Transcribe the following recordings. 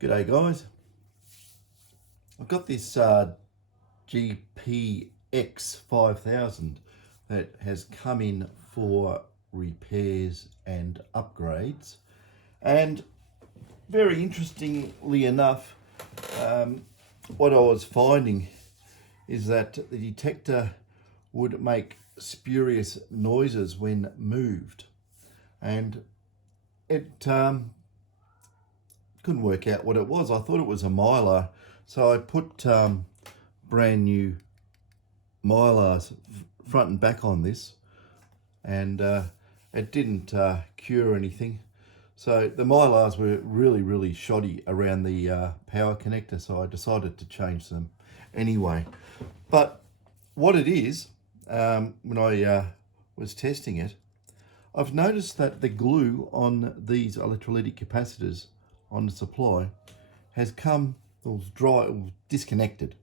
G'day guys, I've got this GPX 5000 that has come in for repairs and upgrades, and very interestingly enough, what I was finding is that the detector would make spurious noises when moved, and it couldn't work out what it was. I thought it was a mylar, so I put brand new mylars front and back on this, and it didn't cure anything. So the mylars were really shoddy around the power connector, so I decided to change them anyway. But what it is, when I was testing it, I've noticed that the glue on these electrolytic capacitors on the supply has come disconnected.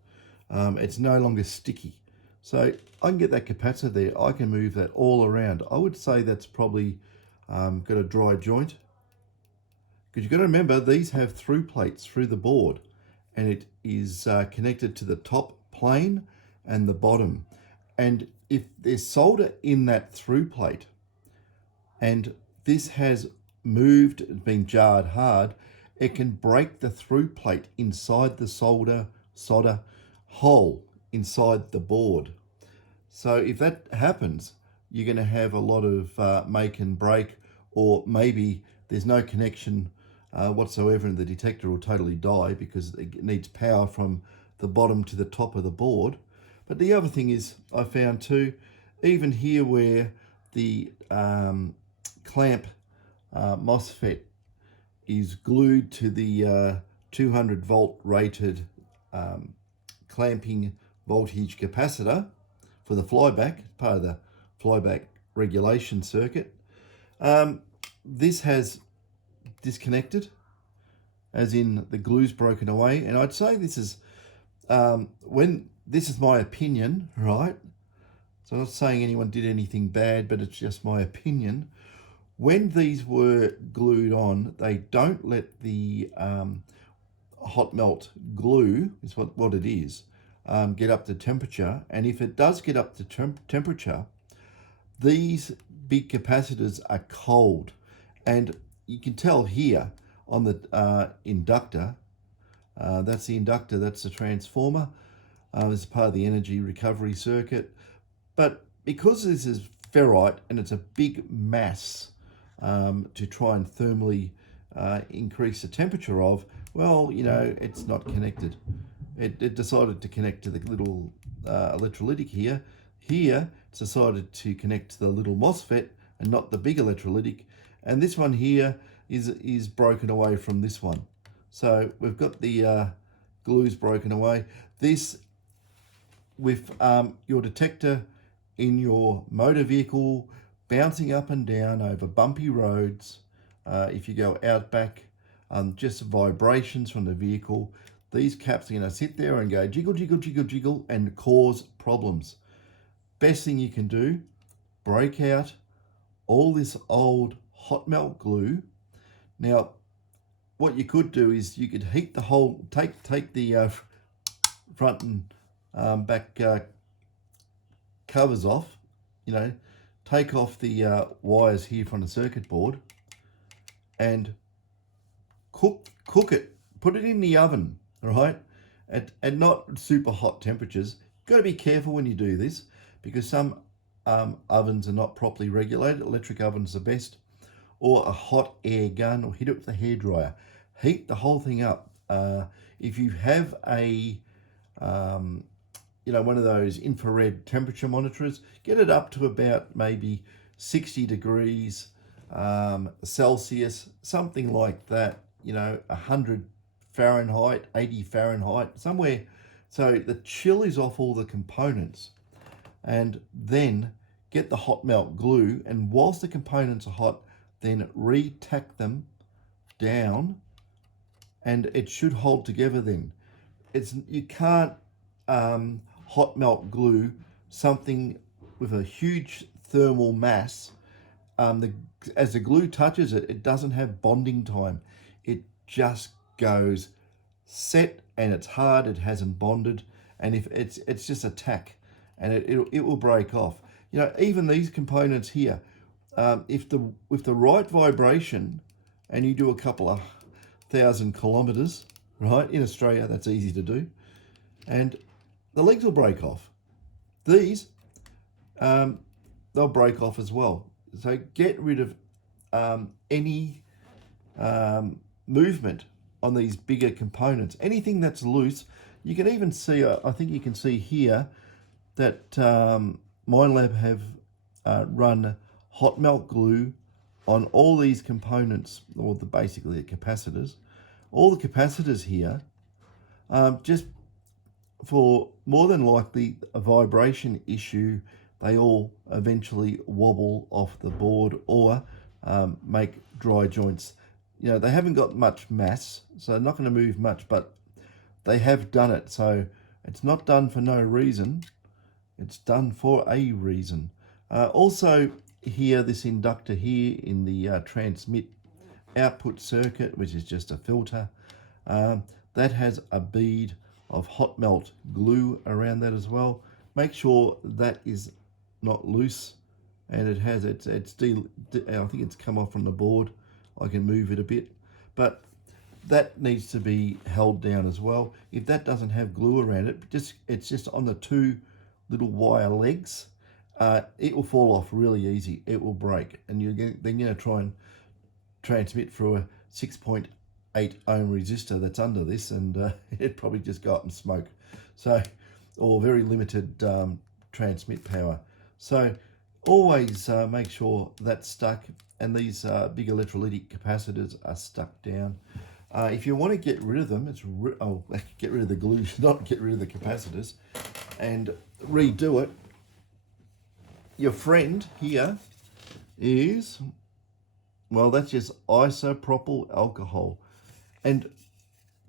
It's no longer sticky. So I can get that capacitor there, I can move that all around. I would say that's probably got a dry joint. Because you've got to remember, these have through plates through the board, and it is connected to the top plane and the bottom. And if there's solder in that through plate, and this has moved, been jarred hard, it can break the through plate inside the solder hole inside the board. So if that happens, you're going to have a lot of make and break, or maybe there's no connection whatsoever and the detector will totally die because it needs power from the bottom to the top of the board. But the other thing is, I found too, even here where the clamp MOSFET is glued to the 200 volt rated clamping voltage capacitor for the flyback, part of the flyback regulation circuit. This has disconnected, as in the glue's broken away, and I'd say this is this is my opinion, right? So I'm not saying anyone did anything bad, but it's just my opinion. When these were glued on, they don't let the hot melt glue, is what it is, get up to temperature. And if it does get up to temperature, these big capacitors are cold. And you can tell here on the inductor, that's the inductor, that's the transformer. This is part of the energy recovery circuit. But because this is ferrite and it's a big mass, to try and thermally increase the temperature of, well, you know, it's not connected. It decided to connect to the little electrolytic here. Here, it's decided to connect to the little MOSFET and not the big electrolytic. And this one here is broken away from this one. So we've got the glues broken away. This, with your detector in your motor vehicle, bouncing up and down over bumpy roads, if you go out back, just vibrations from the vehicle, these caps are going to sit there and go jiggle and cause problems. Best thing you can do, break out all this old hot melt glue. Now what you could do is you could heat the whole, take the front and back covers off, you know, take off the wires here from the circuit board and cook it, put it in the oven, all right, at not super hot temperatures. You've got to be careful when you do this, because some ovens are not properly regulated. Electric ovens are best, or a hot air gun, or hit it with a hairdryer. Heat the whole thing up. If you have a you know, one of those infrared temperature monitorers, get it up to about maybe 60 degrees Celsius, something like that, you know, 100 Fahrenheit, 80 Fahrenheit, somewhere. So the chill is off all the components, and then get the hot melt glue, and whilst the components are hot, then re-tack them down, and it should hold together then. You can't hot melt glue something with a huge thermal mass. As the glue touches it, it doesn't have bonding time. It just goes set and it's hard, it hasn't bonded, and if it's just a tack, and it will break off. You know, even these components here, if the right vibration, and you do a couple of 1,000 kilometers, right? In Australia, that's easy to do, and the legs will break off. These, they'll break off as well. So get rid of any movement on these bigger components. Anything that's loose, you can even see, I think you can see here that Minelab have run hot melt glue on all these components, or basically the capacitors. All the capacitors here, just for more than likely a vibration issue, they all eventually wobble off the board or make dry joints. You know, they haven't got much mass, so they're not going to move much, but they have done it. So it's not done for no reason. It's done for a reason. Also here, this inductor here in the transmit output circuit, which is just a filter, that has a bead of hot melt glue around that as well. Make sure that is not loose, and it has I think it's come off from the board. I can move it a bit, but that needs to be held down as well. If that doesn't have glue around it, it's just on the two little wire legs, it will fall off really easy. It will break, and then you're going to try and transmit through a 6.8 ohm resistor that's under this, and it'd probably just go up and smoke. So, or very limited transmit power. So always make sure that's stuck, and these big electrolytic capacitors are stuck down. If you want to get rid of them, get rid of the glue, not get rid of the capacitors, and redo it. Your friend here is, well, that's just isopropyl alcohol. And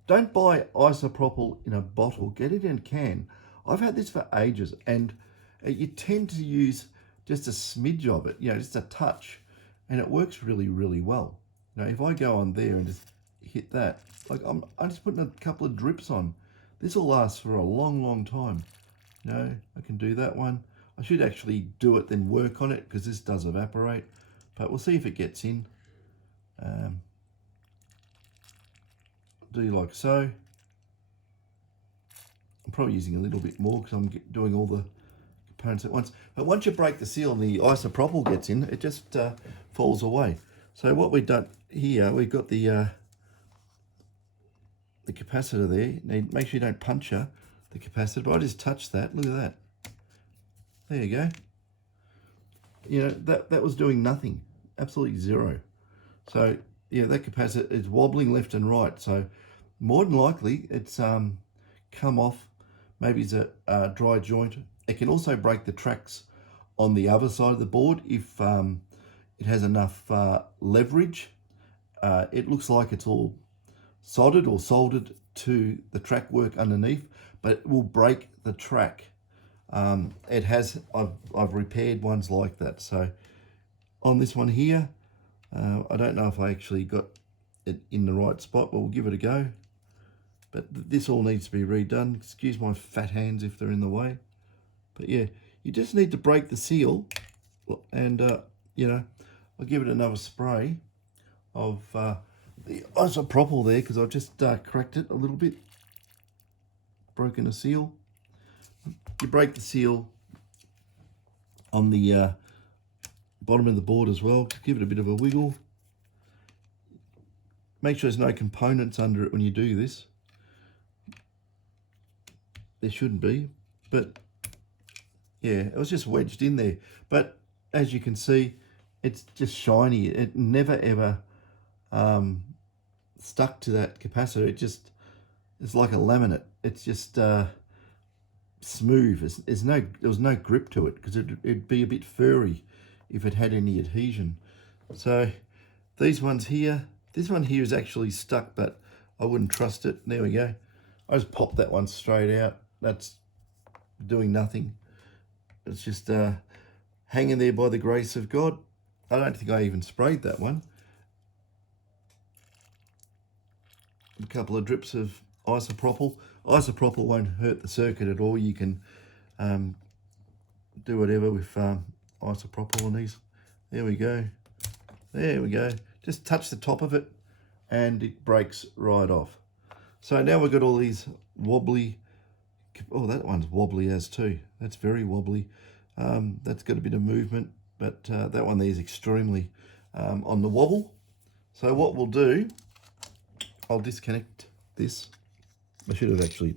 don't buy isopropyl in a bottle, get it in a can. I've had this for ages, and you tend to use just a smidge of it, you know, just a touch, and it works really, really well. Now, if I go on there and just hit that, like I'm just putting a couple of drips on. This will last for a long, long time. You know, I can do that one. I should actually do it, then work on it, because this does evaporate, but we'll see if it gets in. Do like so. I'm probably using a little bit more because I'm doing all the components at once. But once you break the seal and the isopropyl gets in, it just falls away. So what we've done here, we've got the capacitor there. Now, make sure you don't puncture the capacitor, but I just touched that. Look at that. There you go. You know, that was doing nothing, absolutely zero. So yeah, that capacitor is wobbling left and right. So more than likely it's come off. Maybe it's a dry joint. It can also break the tracks on the other side of the board if it has enough leverage. It looks like it's all soldered or soldered to the track work underneath, but it will break the track. It has, I've repaired ones like that. So on this one here, I don't know if I actually got it in the right spot, but we'll give it a go. But this all needs to be redone. Excuse my fat hands if they're in the way. But yeah, you just need to break the seal, and you know, I'll give it another spray of the isopropyl there, because I've just cracked it a little bit, broken the seal. You break the seal on the bottom of the board as well. Give it a bit of a wiggle. Make sure there's no components under it when you do this. There shouldn't be, but yeah, it was just wedged in there. But as you can see, it's just shiny. It never ever stuck to that capacitor. It's like a laminate. It's just smooth. There was no grip to it, because it'd be a bit furry if it had any adhesion. So these ones here, this one here is actually stuck, but I wouldn't trust it. There we go. I just popped that one straight out. That's doing nothing. It's just hanging there by the grace of God. I don't think I even sprayed that one. a couple of drips of isopropyl. Isopropyl won't hurt the circuit at all. You can do whatever with isopropyl on these. There we go. There we go. Just touch the top of it and it breaks right off. So now we've got all these wobbly. Oh, that one's wobbly as too. That's very wobbly. That's got a bit of movement, but that one there is extremely on the wobble. So what we'll do, I'll disconnect this. I should have actually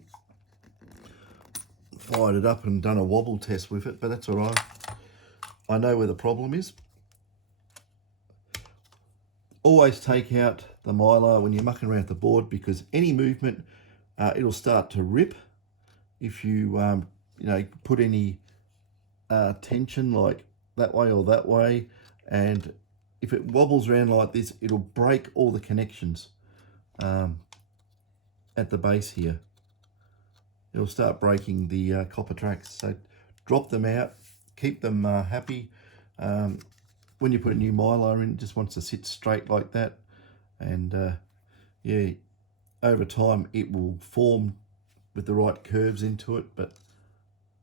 fired it up and done a wobble test with it, but that's all right. I know where the problem is. Always take out the mylar when you're mucking around the board, because any movement, it'll start to rip. If you, put any tension like that way or that way, and if it wobbles around like this, it'll break all the connections at the base here. It'll start breaking the copper tracks. So drop them out, keep them happy. When you put a new mylar in, it just wants to sit straight like that. And yeah, over time it will form with the right curves into it, but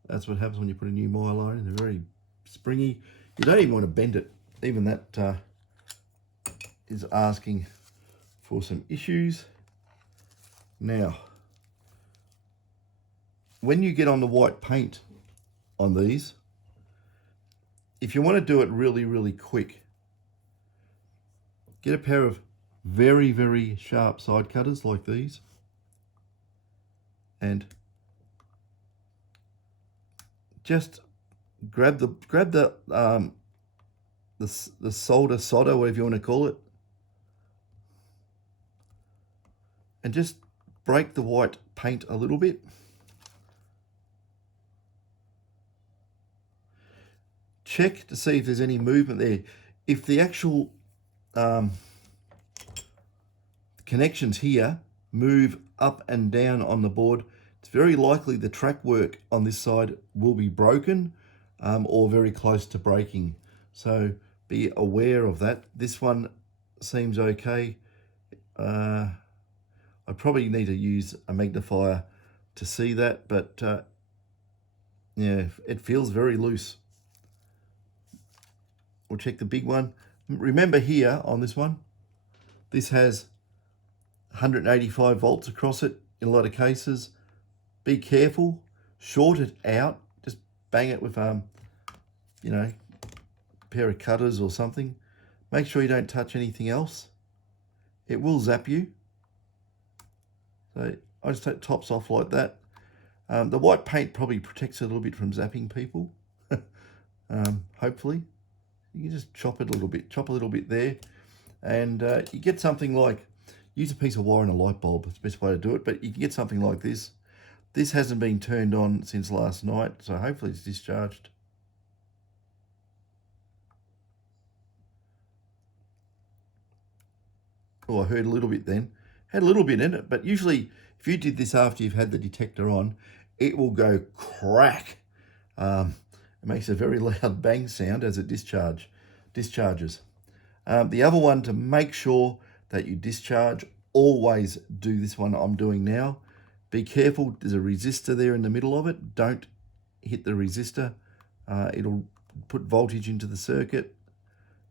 that's what happens when you put a new mylar in. They're very springy. You don't even want to bend it. Even that is asking for some issues. Now, when you get on the white paint on these, if you want to do it really, really quick, get a pair of very, very sharp side cutters like these, and just grab the solder, whatever you want to call it, and just break the white paint a little bit. Check to see if there's any movement there. If the actual connections here move up and down on the board, it's very likely the track work on this side will be broken or very close to breaking. So be aware of that. This one seems okay. I probably need to use a magnifier to see that, but yeah, it feels very loose. We'll check the big one. Remember here on this one, this has 185 volts across it in a lot of cases. Be careful, short it out, just bang it with a pair of cutters or something. Make sure you don't touch anything else. It will zap you. So I just take tops off like that. The white paint probably protects it a little bit from zapping people. Hopefully. You can just chop it a little bit there, and you get something like, use a piece of wire and a light bulb. It's the best way to do it, but you can get something like this. This hasn't been turned on since last night, so hopefully it's discharged. Oh, I heard a little bit then. Had a little bit in it, but usually if you did this after you've had the detector on, it will go crack. It makes a very loud bang sound as it discharges. The other one, to make sure that you discharge, always do this one I'm doing now. Be careful, there's a resistor there in the middle of it. Don't hit the resistor. It'll put voltage into the circuit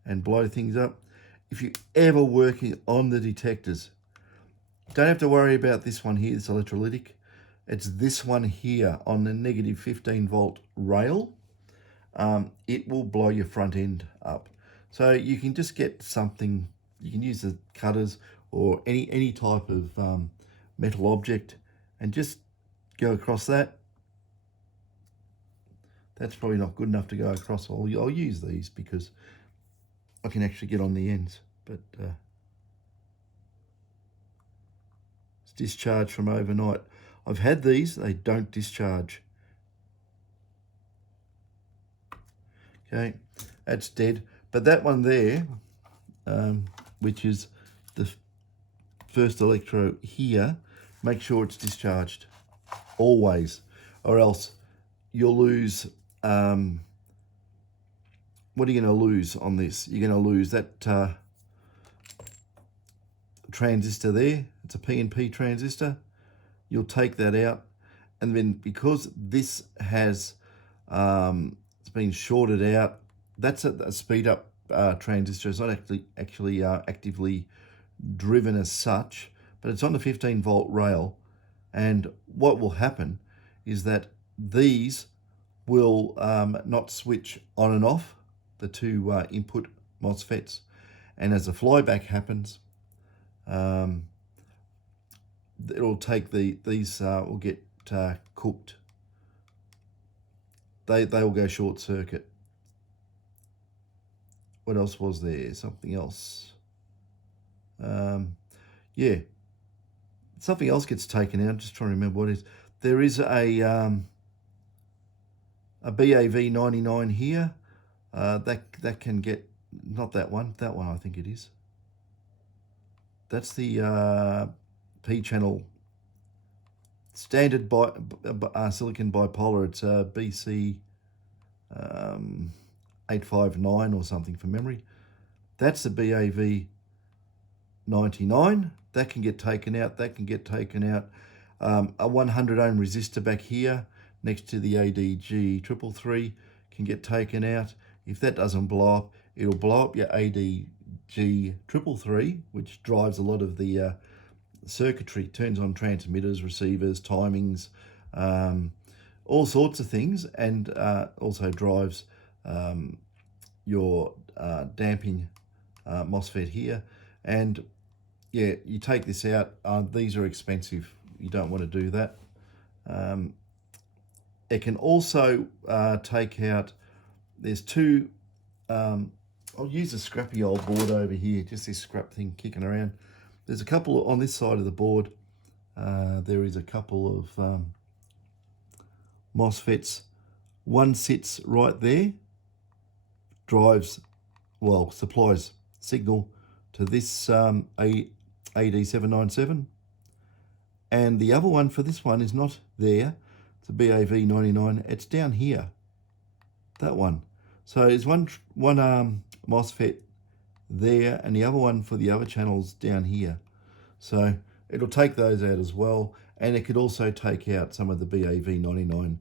and blow things up. If you're ever working on the detectors, don't have to worry about this one here, this electrolytic. It's this one here on the negative 15 volt rail. It will blow your front end up. So you can just get something, you can use the cutters or any type of metal object and just go across that. That's probably not good enough to go across. I'll use these because I can actually get on the ends, but it's discharged from overnight. I've had these, they don't discharge. Okay, that's dead. But that one there, which is the first electro here, make sure it's discharged, always, or else you'll lose, what are you going to lose on this? You're going to lose that transistor there, it's a PNP transistor. You'll take that out, and then because this has it's been shorted out, that's a speed up transistor. It's not actually actively driven as such, but it's on the 15 volt rail. And what will happen is that these will not switch on and off, the two input MOSFETs. And as the flyback happens, it'll take these will get cooked. They will go short circuit. What else was there? Something else. Yeah, something else gets taken out. I'm just trying to remember what it is. There is a BAV 99 here. That can get, not that one. That one I think it is. That's the P channel standard silicon bipolar. It's BC 859 or something from memory. That's the BAV 99. That can get taken out. That can get taken out. A 100 ohm resistor back here next to the ADG 333 can get taken out. If that doesn't blow up, it'll blow up your ADG 333, which drives a lot of the circuitry, turns on transmitters, receivers, timings, all sorts of things, and also drives your damping MOSFET here. And yeah, you take this out. These are expensive. You don't want to do that. It can also take out, there's two, I'll use a scrappy old board over here, just this scrap thing kicking around. There's a couple on this side of the board. There is a couple of MOSFETs. One sits right there, drives, well, supplies signal to this AD797. And the other one for this one is not there. It's a BAV99. It's down here, that one. So there's one MOSFET there, and the other one for the other channels down here. So it'll take those out as well, and it could also take out some of the BAV99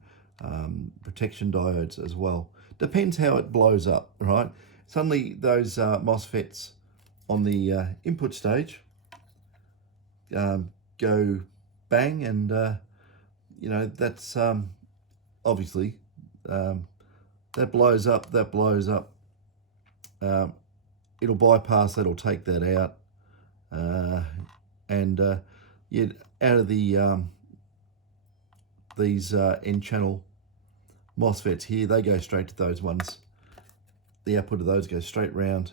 protection diodes as well. Depends how it blows up, right? Suddenly those MOSFETs on the input stage go bang, and you know, that's obviously that blows up. It'll bypass that, it'll take that out, and yeah, out of the these N channel MOSFETs here, they go straight to those ones. The output of those goes straight round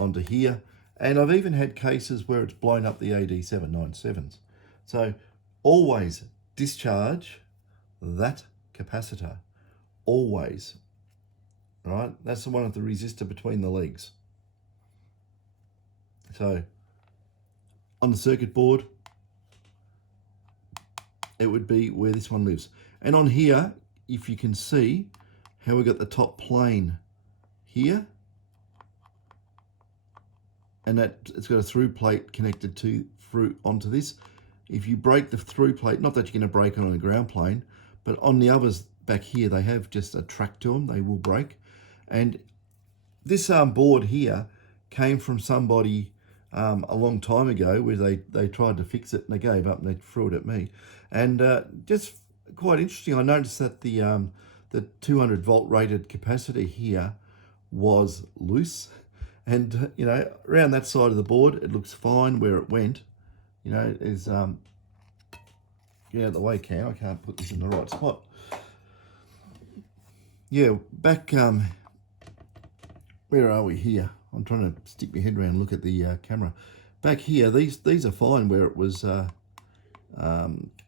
onto here. And I've even had cases where it's blown up the AD797s. So always discharge that capacitor, always, right? That's the one with the resistor between the legs. So on the circuit board, it would be where this one lives. And on here, if you can see how we got the top plane here, and that it's got a through plate connected through onto this. If you break the through plate, not that you're going to break it on a ground plane, but on the others back here, they have just a track to them. They will break. And this board here came from somebody a long time ago, where they tried to fix it and they gave up and they threw it at me. And just quite interesting, I noticed that the 200 volt rated capacitor here was loose. And, you know, around that side of the board, it looks fine where it went. You know, is, get out of the way, Cam. I can't put this in the right spot. Yeah, back, where are we here? I'm trying to stick my head around and look at the camera. Back here, these are fine where it was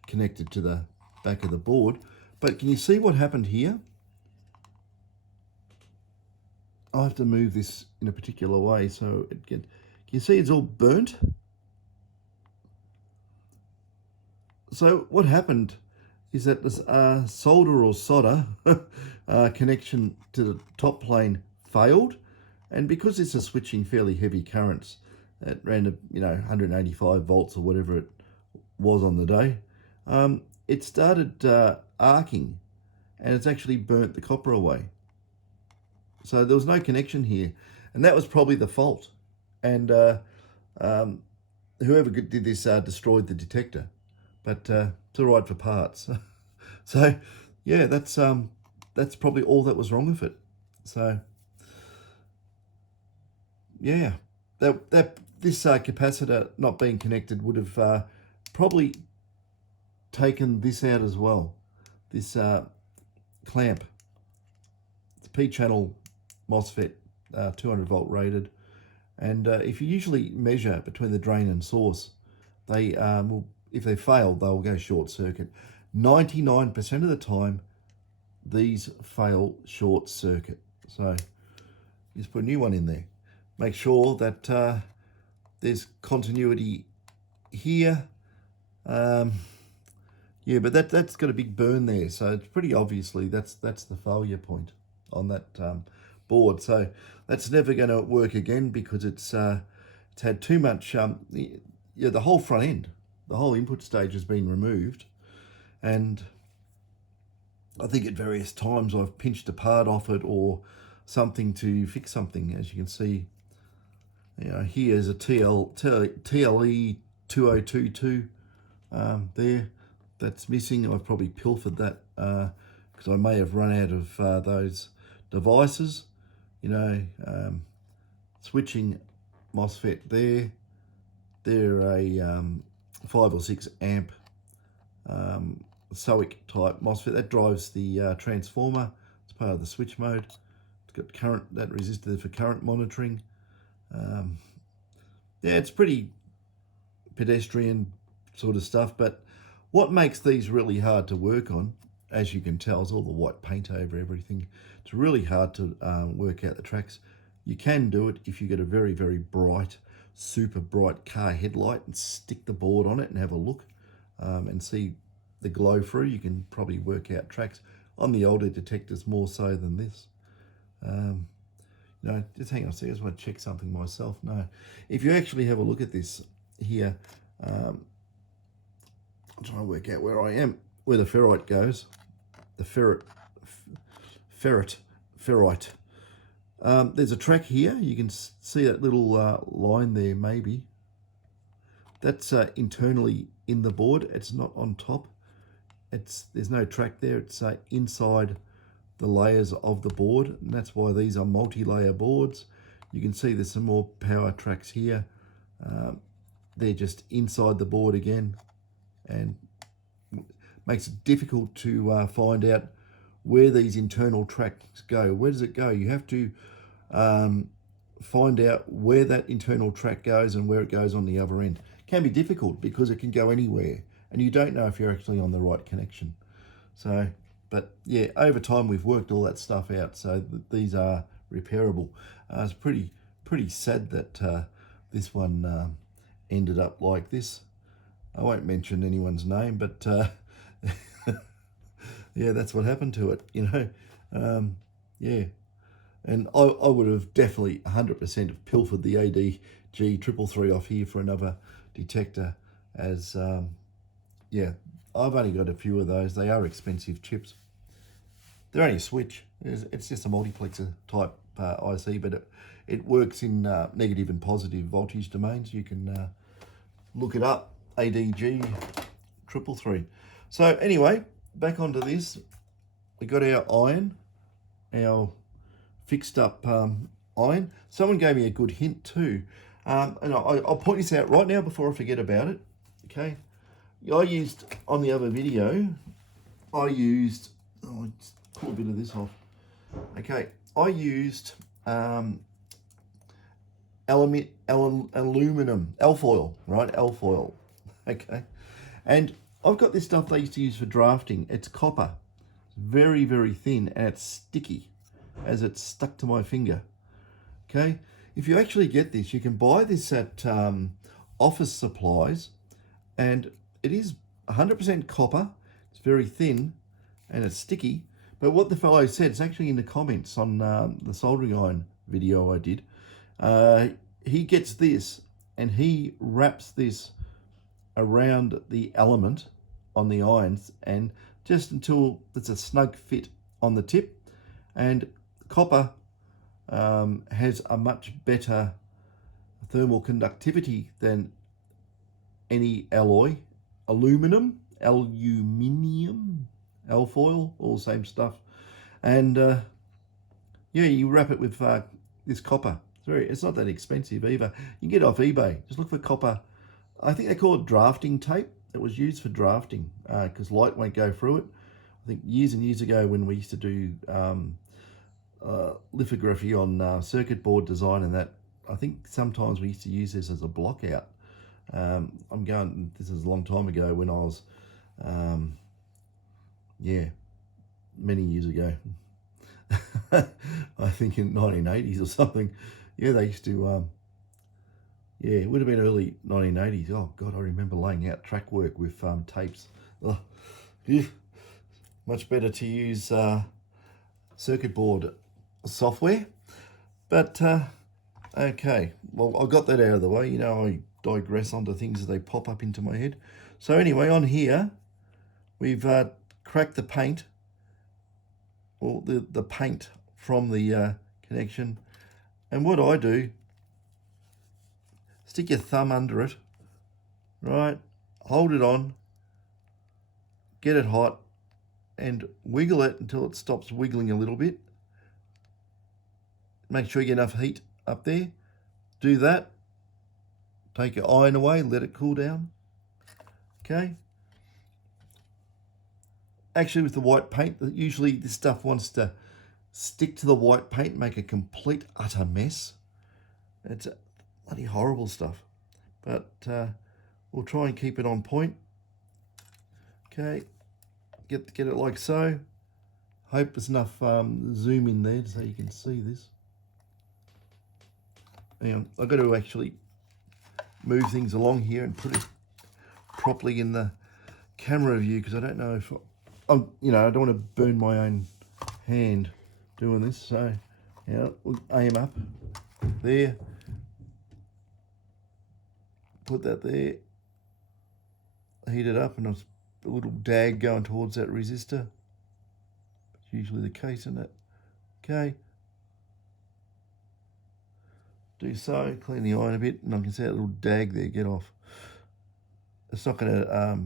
connected to the back of the board. But can you see what happened here? I have to move this in a particular way so it can you see it's all burnt? So what happened is that this solder or solder connection to the top plane failed, and because this is switching fairly heavy currents, that ran at 185 volts or whatever it was on the day, it started arcing, and it's actually burnt the copper away. So there was no connection here, and that was probably the fault. And whoever did this destroyed the detector, but it's all right for parts. So yeah, that's probably all that was wrong with it. So yeah, this capacitor not being connected would have probably taken this out as well. This clamp. It's a P-channel MOSFET, 200 volt rated, and if you usually measure between the drain and source, they will, if they fail, they'll go short circuit. 99% of the time, these fail short circuit. So just put a new one in there. Make sure that there's continuity here. Yeah, but that's got a big burn there, so it's pretty obviously that's the failure point on that board. So that's never going to work again because it's had too much. The whole front end, the whole input stage has been removed, and I think at various times I've pinched a part off it or something to fix something. As you can see, here's a TLE 2022 there. That's missing. I've probably pilfered that because I may have run out of those devices. Switching MOSFET there. They're a 5 or 6 amp SOIC type MOSFET that drives the transformer. It's part of the switch mode. It's got current, that resistor for current monitoring. Yeah, it's pretty pedestrian sort of stuff, but what makes these really hard to work on, as you can tell, is all the white paint over everything. It's really hard to work out the tracks. You can do it if you get a very, very bright, super bright car headlight and stick the board on it and have a look and see the glow through. You can probably work out tracks. On the older detectors more so than this. Just hang on a second, I just want to check something myself. No, if you actually have a look at this here, I'm trying to work out where I am, where the ferrite goes. The ferrite. There's a track here. You can see that little line there, maybe. That's internally in the board. It's not on top. There's no track there. It's inside the layers of the board, and that's why these are multi-layer boards. You can see there's some more power tracks here. They're just inside the board again, and makes it difficult to find out where these internal tracks go. Where does it go? You have to find out where that internal track goes and where it goes on the other end. It can be difficult because it can go anywhere, and you don't know if you're actually on the right connection. So, but yeah, over time we've worked all that stuff out, so these are repairable. It's pretty sad that this one ended up like this. I won't mention anyone's name, but yeah, that's what happened to it, yeah. And I would have definitely 100% have pilfered the ADG 333 off here for another detector, as yeah, I've only got a few of those. They are expensive chips. They're only a switch. It's just a multiplexer type IC, but it works in negative and positive voltage domains. You can look it up, ADG 333. So anyway, back onto this. We got our iron, our fixed up iron. Someone gave me a good hint too. And I'll point this out right now before I forget about it. Okay. I used, on the other video, I'll just pull a bit of this off. Okay, I used aluminum, alfoil, right? Alfoil, okay. And I've got this stuff they used to use for drafting. It's copper. It's very, very thin, and it's sticky as it's stuck to my finger. Okay, if you actually get this, you can buy this at office supplies, and it is 100% copper. It's very thin and it's sticky. But what the fellow said, it's actually in the comments on the soldering iron video I did. He gets this and he wraps this around the element on the irons, and just until it's a snug fit on the tip. And copper has a much better thermal conductivity than any alloy. Aluminium, alfoil, all the same stuff. And yeah, you wrap it with this copper. It's not that expensive either. You can get it off eBay. Just look for copper. I think they call it drafting tape. It was used for drafting because light won't go through it. I think years and years ago when we used to do lithography on circuit board design and that, I think sometimes we used to use this as a block out. This is a long time ago when I was, yeah, many years ago. I think in 1980s or something. Yeah, they used to, yeah, it would have been early 1980s. Oh, God, I remember laying out track work with tapes. Oh, yeah. Much better to use circuit board software. But, okay, well, I got that out of the way. You know, I digress onto things as they pop up into my head. So anyway, on here, we've cracked the paint, or the paint from the connection. And what I do, stick your thumb under it, right? Hold it on, get it hot, and wiggle it until it stops wiggling a little bit. Make sure you get enough heat up there. Do that. Take your iron away, let it cool down. Okay. Actually, with the white paint, usually this stuff wants to stick to the white paint, make a complete utter mess. It's bloody horrible stuff. But we'll try and keep it on point. Okay. Get it like so. Hope there's enough zoom in there so you can see this. Hang on, I've got to actually move things along here and put it properly in the camera view because I don't know if I'm, you know, I don't want to burn my own hand doing this. So, you know, we'll aim up there, put that there, heat it up, and there's a little dag going towards that resistor. It's usually the case, isn't it? Okay. Do so, clean the iron a bit, and I can see that little dag there get off. It's not going to,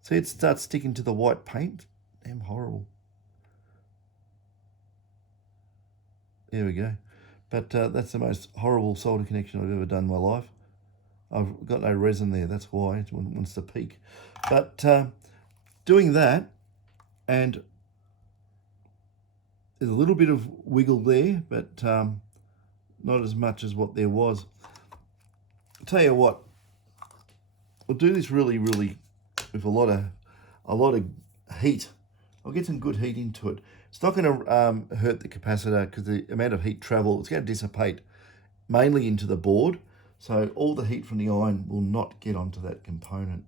see it starts sticking to the white paint. Damn horrible. There we go. But that's the most horrible solder connection I've ever done in my life. I've got no resin there, that's why it wants to peak. But doing that, and there's a little bit of wiggle there, but not as much as what there was. I'll tell you what, we'll do this really with a lot of heat. I'll get some good heat into it. It's not going to hurt the capacitor because the amount of heat travel, it's going to dissipate mainly into the board. So all the heat from the iron will not get onto that component.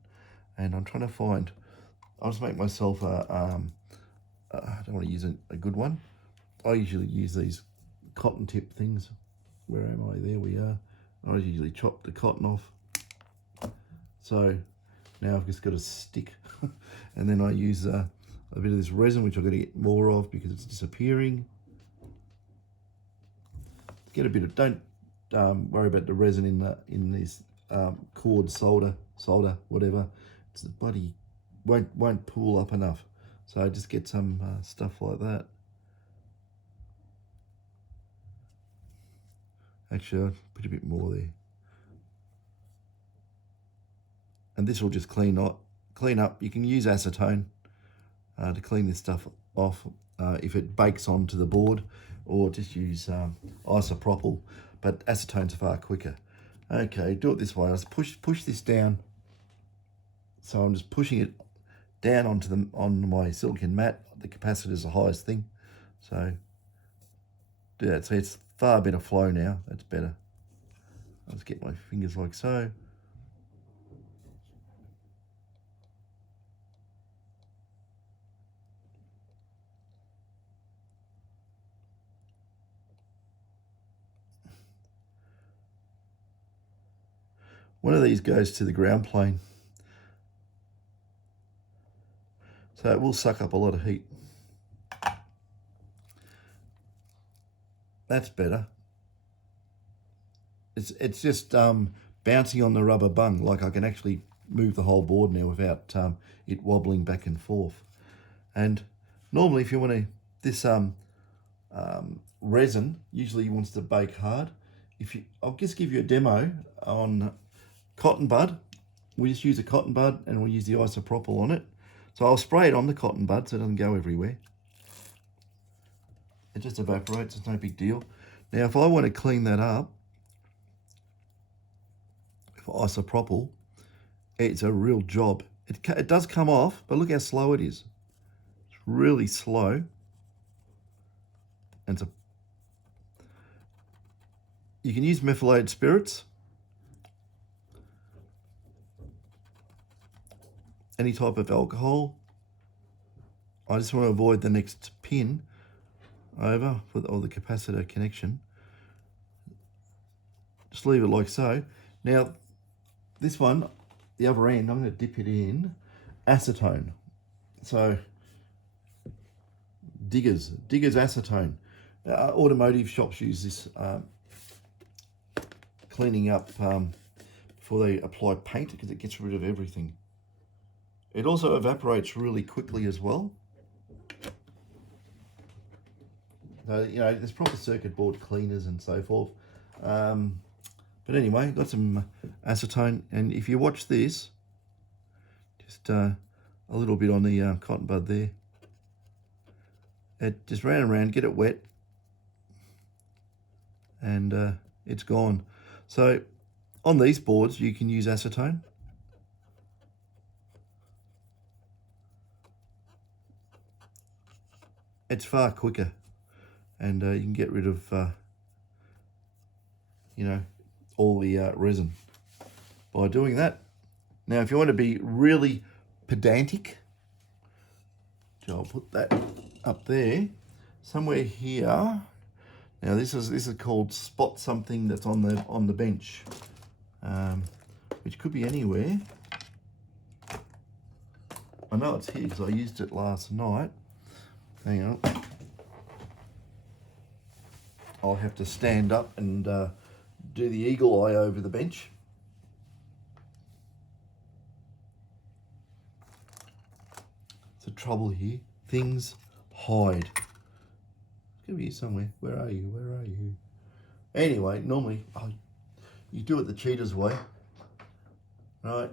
And I'm trying to find, I'll just make myself I don't want to use a good one. I usually use these cotton tip things. Where am I? There we are. I usually chop the cotton off. So now I've just got a stick. And then I use a bit of this resin, which I've got to get more of because it's disappearing. Get a bit of, don't worry about the resin in this cord solder, whatever. It's the bloody, won't pool up enough. So just get some stuff like that. Actually, I'll put a bit more there. And this will just clean up. You can use acetone to clean this stuff off if it bakes onto the board, or just use isopropyl, but acetone's far quicker. Okay, do it this way. Let's push this down. So I'm just pushing it down onto my silicon mat. The capacitor is the highest thing. So do that. So it's far better flow now. That's better. I'll just get my fingers like so. one of these goes to the ground plane. So it will suck up a lot of heat. That's better. It's just bouncing on the rubber bung. Like I can actually move the whole board now without it wobbling back and forth. And normally if you want to, this resin usually wants to bake hard. I'll just give you a demo on cotton bud. We just use a cotton bud and we'll use the isopropyl on it. So I'll spray it on the cotton bud so it doesn't go everywhere. It just evaporates, it's no big deal. Now if I want to clean that up, for isopropyl, it's a real job. It does come off, but look how slow it is. It's really slow. And you can use methylated spirits, any type of alcohol. I just want to avoid the next pin over with all the capacitor connection. Just leave it like so. Now, this one, the other end, I'm going to dip it in acetone. So, Diggers acetone. Automotive shops use this cleaning up before they apply paint because it gets rid of everything. It also evaporates really quickly as well. You know, there's proper circuit board cleaners and so forth. But anyway, got some acetone, and if you watch this, just a little bit on the cotton bud there. It just ran around, get it wet, and it's gone. So on these boards, you can use acetone. It's far quicker, and you can get rid of, you know, all the resin by doing that. Now, if you want to be really pedantic, so I'll put that up there, somewhere here. Now, this is called spot something that's on the bench, which could be anywhere. I know it's here because I used it last night. Hang on. I'll have to stand up and do the eagle eye over the bench. It's the trouble here. Things hide. It's going to be here somewhere. Where are you? Where are you? Anyway, normally you do it the cheater's way. Right.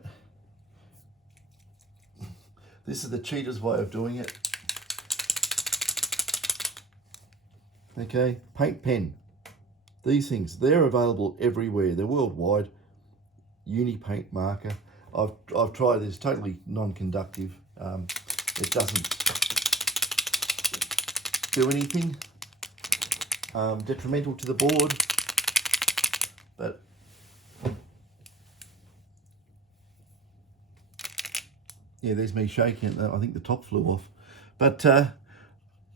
This is the cheater's way of doing it. Okay, paint pen. These things, they're available everywhere. They're worldwide. Uni paint marker. I've tried this, totally non-conductive. It doesn't do anything detrimental to the board. But yeah, there's me shaking it. I think the top flew off. But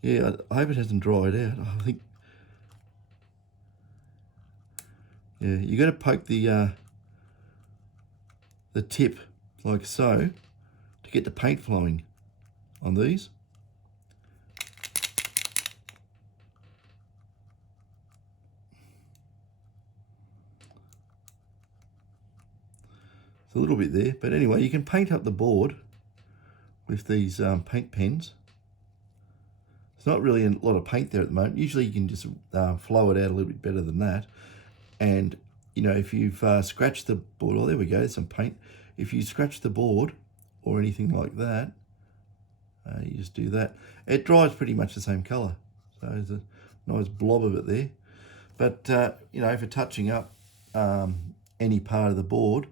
yeah, I hope it hasn't dried out. I think, yeah, you got to poke the tip like so to get the paint flowing on these. It's a little bit there, but anyway, you can paint up the board with these paint pens. It's not really a lot of paint there at the moment. Usually you can just flow it out a little bit better than that. And, you know, if you've scratched the board, oh, there we go, there's some paint. If you scratch the board or anything like that, you just do that. It dries pretty much the same colour. So there's a nice blob of it there. But, you know, for touching up any part of the board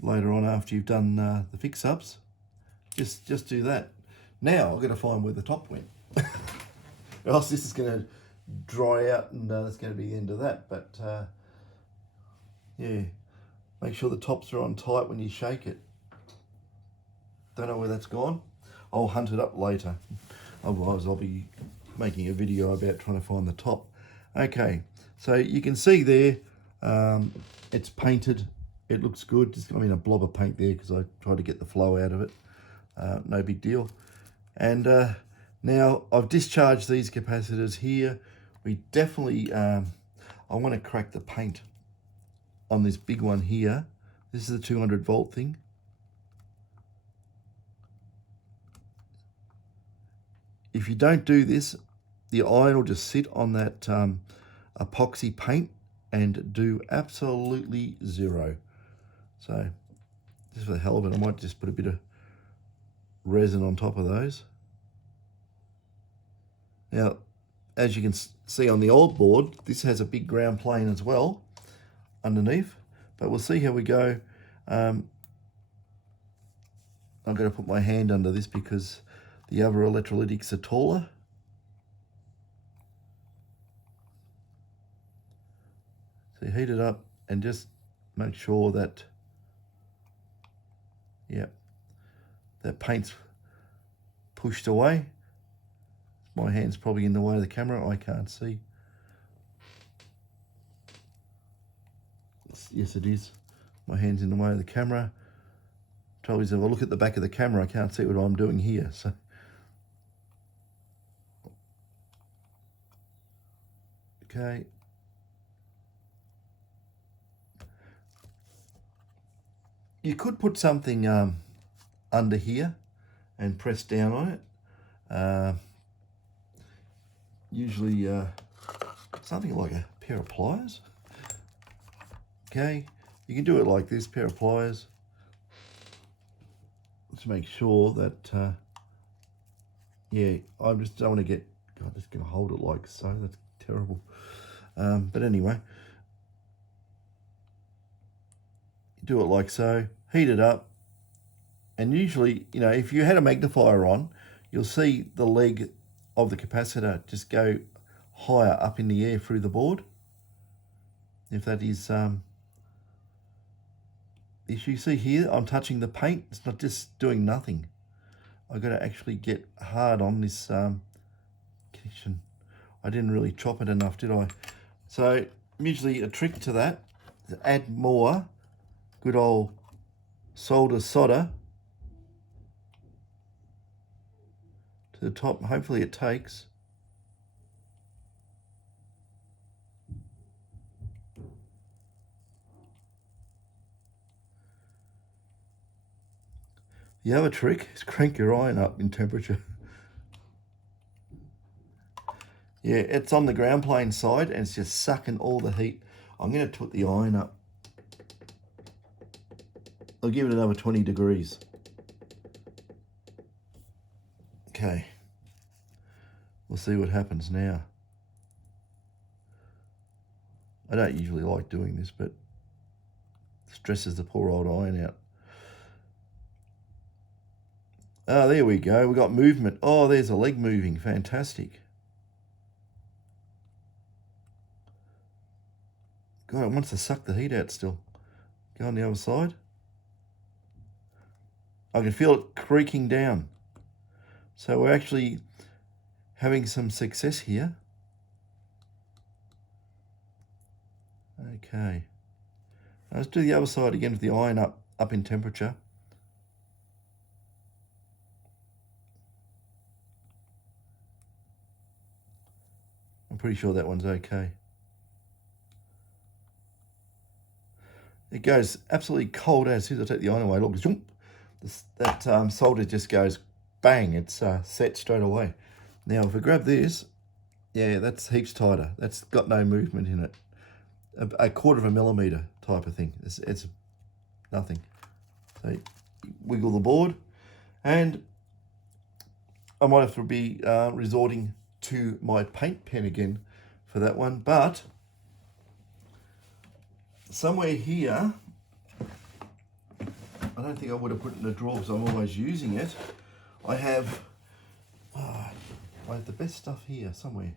later on after you've done the fix-ups, just do that. Now I've got to find where the top went. Or else this is going to dry out and that's going to be the end of that. But yeah, make sure the tops are on tight when you shake it. Don't know where that's gone. I'll hunt it up later. Otherwise I'll be making a video about trying to find the top. Okay, so you can see there it's painted it looks good. Just I mean a blob of paint there because I tried to get the flow out of it. No big deal. And now I've discharged these capacitors here. We definitely, I want to crack the paint on this big one here. This is the 200 volt thing. If you don't do this, the iron will just sit on that epoxy paint and do absolutely zero. So just for the hell of it, I might just put a bit of resin on top of those. Now, as you can see on the old board, this has a big ground plane as well underneath, but we'll see how we go. I'm going to put my hand under this because the other electrolytics are taller. So you heat it up and just make sure that, yeah, that paint's pushed away. My hand's probably in the way of the camera, I can't see. Yes, it is. My hand's in the way of the camera. Trouble is, if I look at the back of the camera, I can't see what I'm doing here. So, okay. You could put something under here and press down on it. Usually something like a pair of pliers. Okay, you can do it like this, pair of pliers. To make sure that, yeah, I just don't want to get, God, I'm just going to hold it like so, that's terrible. But anyway, do it like so, heat it up, and usually, you know, if you had a magnifier on, you'll see the leg of the capacitor just go higher up in the air through the board. If that is if you see here, I'm touching the paint, it's not just doing nothing. I've got to actually get hard on this connection. I didn't really chop it enough, did I? So usually a trick to that is add more good old solder to the top. Hopefully it takes. The other trick is crank your iron up in temperature. Yeah, it's on the ground plane side and it's just sucking all the heat. I'm going to put the iron up. I'll give it another 20 degrees. Okay. We'll see what happens now. I don't usually like doing this, but it stresses the poor old iron out. Ah, there we go. We got movement. Oh, there's a leg moving. Fantastic. God, it wants to suck the heat out still. Go on the other side. I can feel it creaking down. So we're actually having some success here. Okay. Now let's do the other side again with the iron up in temperature. I'm pretty sure that one's okay. It goes absolutely cold as soon as I take the iron away. Look, that solder just goes bang, it's set straight away. Now if we grab this, yeah, that's heaps tighter. That's got no movement in it. A quarter of a millimeter type of thing. It's nothing. So you wiggle the board, and I might have to be resorting to my paint pen again for that one, but somewhere here, I don't think I would have put it in a drawer because I'm always using it. I have the best stuff here somewhere.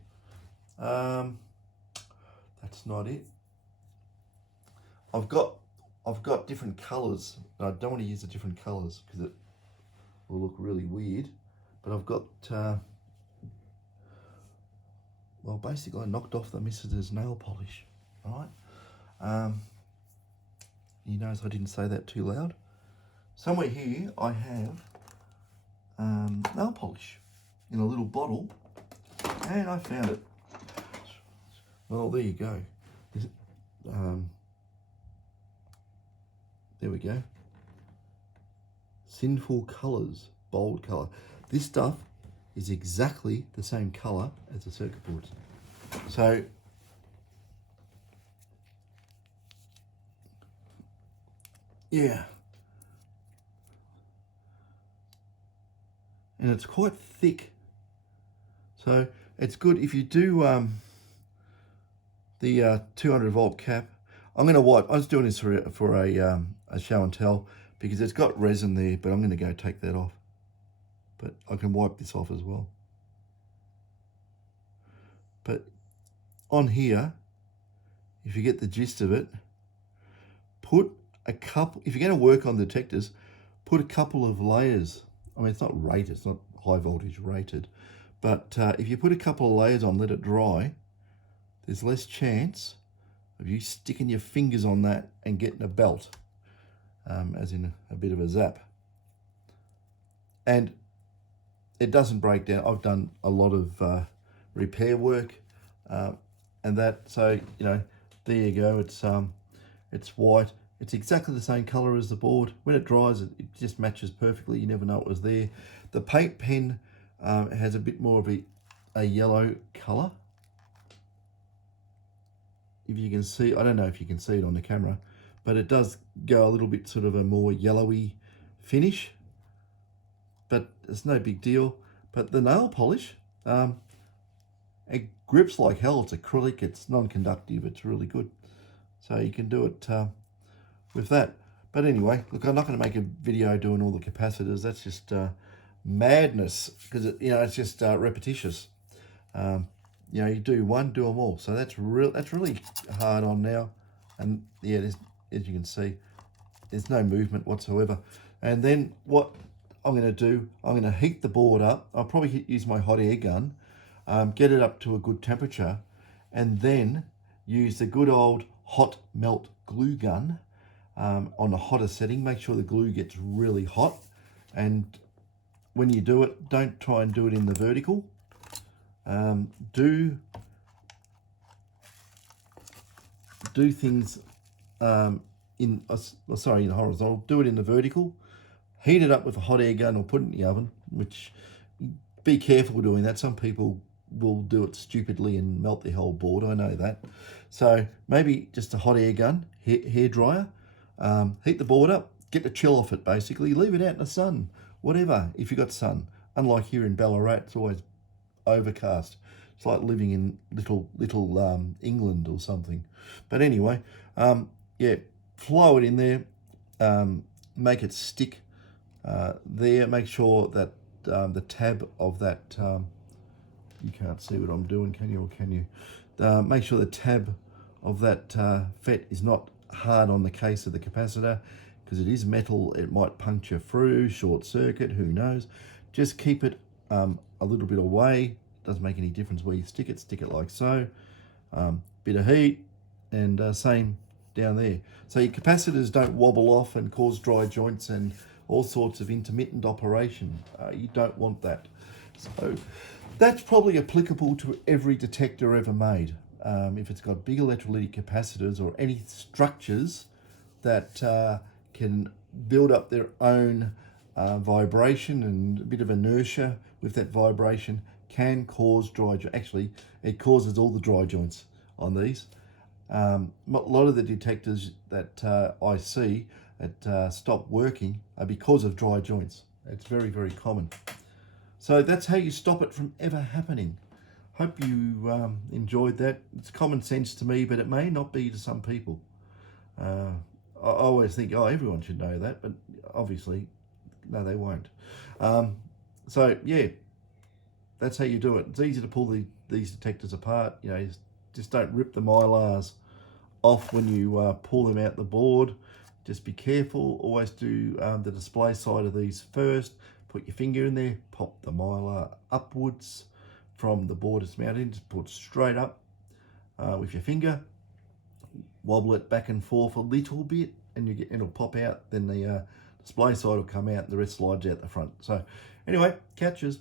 That's not it. I've got different colours. I don't want to use the different colours because it will look really weird. But I've got, well, basically I knocked off the Mrs. Nail Polish, right? He knows I didn't say that too loud. Somewhere here I have nail polish in a little bottle, and I found it. Well, there you go. There we go. Sinful Colours, bold colour. This stuff is exactly the same colour as the circuit boards. So yeah, and it's quite thick, so it's good if you do the 200 volt cap. I'm going to wipe. I was doing this for a show and tell because it's got resin there, but I'm going to go take that off. But I can wipe this off as well. But on here, if you get the gist of it, put a couple, if you're going to work on the detectors, put a couple of layers. I mean, it's not rated, it's not high voltage rated, but if you put a couple of layers on, let it dry, there's less chance of you sticking your fingers on that and getting a belt, as in a bit of a zap. And it doesn't break down. I've done a lot of repair work and that, so you know, there you go. It's white. It's exactly the same color as the board. When it dries, it just matches perfectly. You never know it was there. The paint pen has a bit more of a yellow color. If you can see, I don't know if you can see it on the camera, but it does go a little bit sort of a more yellowy finish, but it's no big deal. But the nail polish, it grips like hell. It's acrylic, it's non-conductive, it's really good. So you can do it with that. But anyway, look, I'm not going to make a video doing all the capacitors. That's just madness, because it's just repetitious. You know, you do one, do them all. So that's really hard on now. And yeah, as you can see, there's no movement whatsoever. And then what I'm going to do, I'm going to heat the board up. I'll probably use my hot air gun, get it up to a good temperature, and then use the good old hot melt glue gun on the hotter setting. Make sure the glue gets really hot, and when you do it, don't try and do it in the vertical. Do things in horizontal. Do it in the vertical. Heat it up with a hot air gun or put it in the oven, which, be careful doing that. Some people will do it stupidly and melt their whole board. I know that. So maybe just a hot air gun, hair dryer, heat the board up, get the chill off it basically, leave it out in the sun, whatever, if you got sun. Unlike here in Ballarat, it's always overcast. It's like living in little England or something. But anyway, yeah, flow it in there, make it stick there. Make sure that the tab of that, you can't see what I'm doing, can you, or can you? Make sure the tab of that FET is not hard on the case of the capacitor, because it is metal. It might puncture through, short circuit, who knows. Just keep it a little bit away. Doesn't make any difference where you stick it like so. Bit of heat, and same down there. So your capacitors don't wobble off and cause dry joints and all sorts of intermittent operation. You don't want that. So that's probably applicable to every detector ever made. If it's got big electrolytic capacitors or any structures that can build up their own vibration and a bit of inertia with that vibration, can cause dry joints. Actually, it causes all the dry joints on these. A lot of the detectors that I see that stop working are because of dry joints. It's very, very common. So that's how you stop it from ever happening. Hope you enjoyed that. It's common sense to me, but it may not be to some people. I always think, oh, everyone should know that, but obviously, no, they won't. So yeah, that's how you do it. It's easy to pull these detectors apart. You know, just don't rip the mylars off when you pull them out the board. Just be careful. Always do the display side of these first. Put your finger in there, pop the mylar upwards from the board it's mounted in. Just put straight up with your finger. Wobble it back and forth a little bit, and it'll pop out. Then the display side will come out, and the rest slides out the front. So anyway, catches.